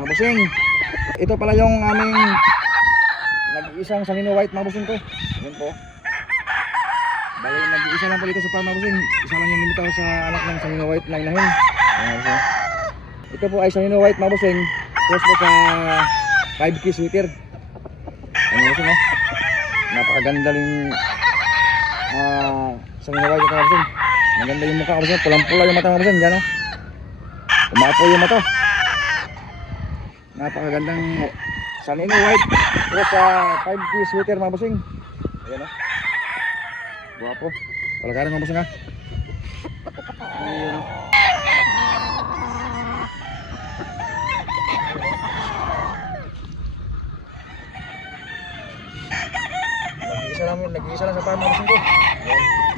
mga busing. Ito pala yung aming nag-iisang Sanino White mga busing ko. Ayan po. Bali nag-iisa lang po dito sa farm mga busing. Isa lang yung limitaw sa anak ng Sanino White na inahin. Ayan busing. Ito po ay Sanino White mga busing. Cross po sa 5K sweater. Ayan busing oh. Napakaganda rin Sanino White ito mga busing. Maganda yung mukha mga busing. Pulang-pula yung mata mga busing. Diyan oh. Umapo yung mata. Napakagandang Sanino White cross sa 5K sweater mga busing. Ayan oh. Guwapo. Palagaran mga busing ha. Ayan oh. Nag-iisa lang sa farm mga busing ko. Ayan.